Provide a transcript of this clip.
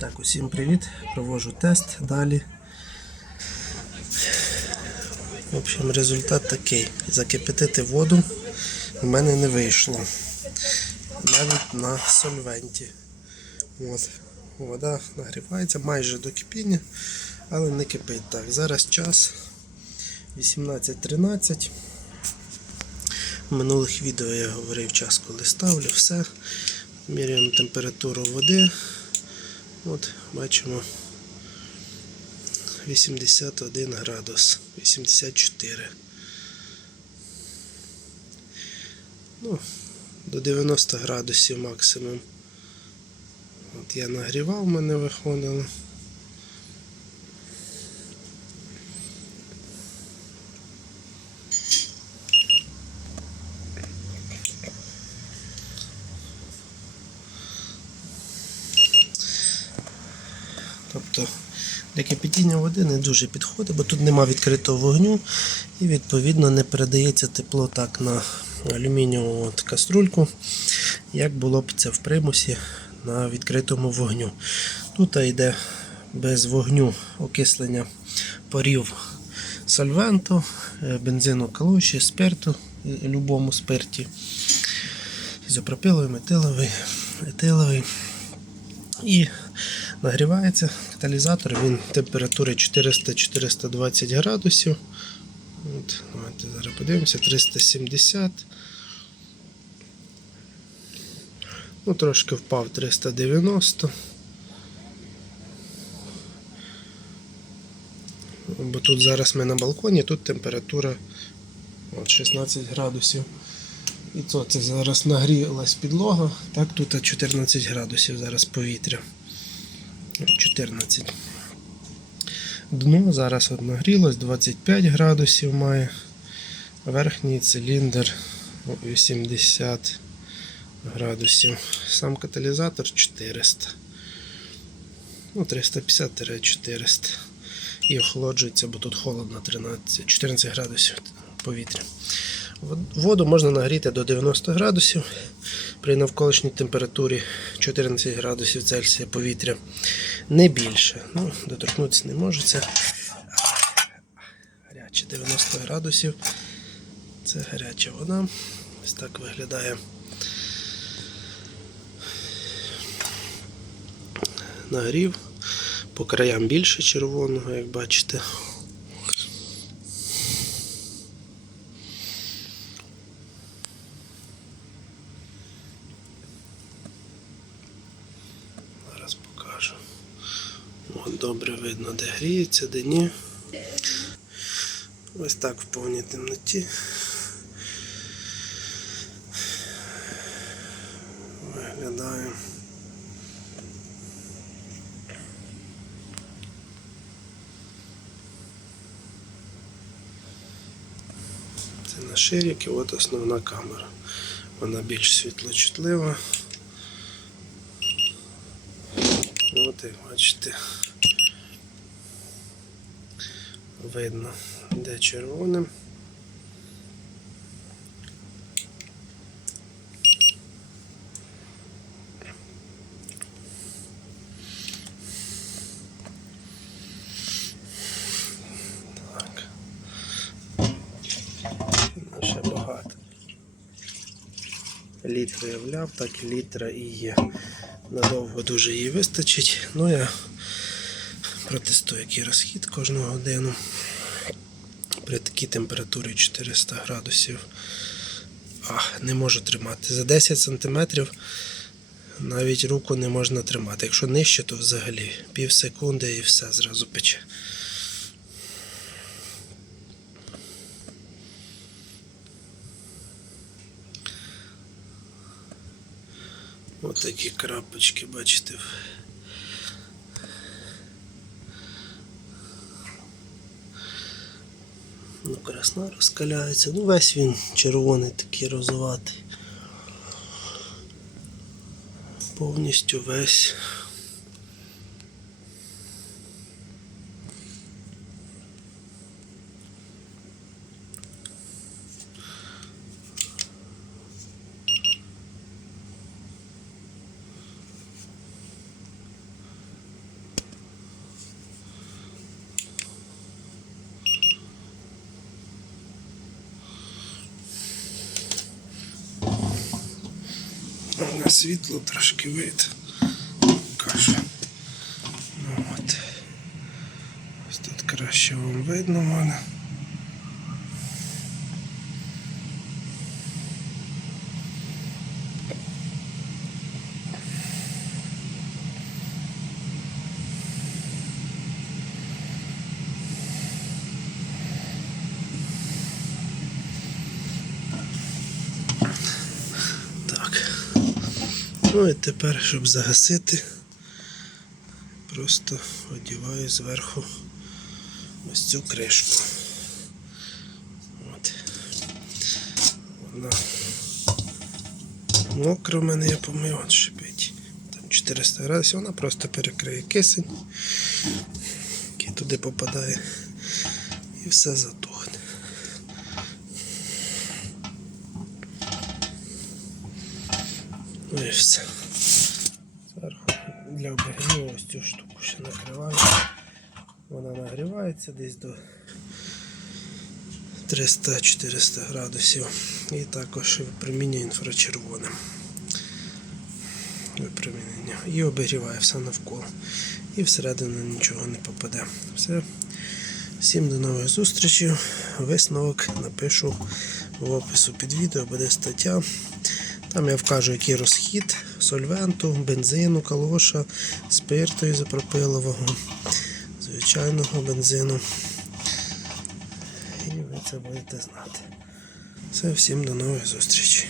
Так, усім привіт. Провожу тест далі. В общем, результат такий. Закипятити воду в мене не вийшло. Навіть на сольвенті. От. Вода нагрівається майже до кипіння, але не кипить. Так, зараз час 18.13. В минулих відео я говорив час, коли ставлю, все. Міряємо температуру води. От, бачимо 81 градус, 84. Ну, до 90 градусів максимум. От я нагрівав, мене виходило. Для кипятіння води не дуже підходить, бо тут нема відкритого вогню і відповідно не передається тепло так на алюмінієву каструльку, як було б це в примусі на відкритому вогню. Тут йде без вогню окислення парів сольвенту, е, бензину калуші, спирту, е, любому спирті, ізопропиловий, метиловий, етиловий. І нагрівається каталізатор, він температури 400-420 градусів. От, давайте зараз подивимося, 370. Ну, трошки впав 390. Бо тут зараз ми на балконі, тут температура от 16 градусів. І то це зараз нагрілась підлога. Так, тут 14 градусів зараз повітря. 14. Дно зараз от нагрілось 25 градусів має. Верхній циліндр 80 градусів. Сам каталізатор 400. Ну, 350-400. І охолоджується, бо тут холодно 13, 14 градусів повітря. Воду можна нагріти до 90 градусів при навколишній температурі 14 градусів Цельсія повітря. Не більше. Ну, доторкнутися не може. Це гаряче 90 градусів. Це гаряча вода. Ось так виглядає. Нагрів. По краям більше червоного, як бачите. Зараз покажу. От добре видно, де гріється, де ні. Ось так в повній темноті. Виглядає. Це на ширіки, от основна камера. Вона більш світлочутлива. От як бачите, видно, де червоним. Ну, багато. Літр я так і літра і є. Надовго дуже її вистачить. Ну я протестую, який розхід кожну годину. При такій температурі 400 градусів. А, не можу тримати. За 10 см навіть руку не можна тримати. Якщо нижче, то взагалі пів секунди і все зразу пече. Ось такі крапочки, бачите. Ну, красна розкаляється. Ну, весь він червоний такий розуватий. Повністю весь. Світло, трошки вид. Кажу. Ну от. Ось тут краще вам видно мене. Так. Ну і тепер, щоб загасити, просто одіваю зверху ось цю кришку. От. Вона мокра в мене я помив, от шипить. Там 400 градусів, вона просто перекриє кисень, який туди попадає, і все затухне. Все. Зверху для обігріву ось цю штуку ще накриваю. Вона нагрівається десь до 300-400 градусів. І також випромінює інфрачервоним. Випромінення. І обігріває все навколо. І всередину нічого не попаде. Все. Всім до нових зустрічей. Висновок напишу в опису під відео, буде стаття. Там я вкажу, який розхід сольвенту, бензину, калоша, спирту ізопропилового, звичайного бензину. І ви це будете знати. Все, всім до нових зустрічей.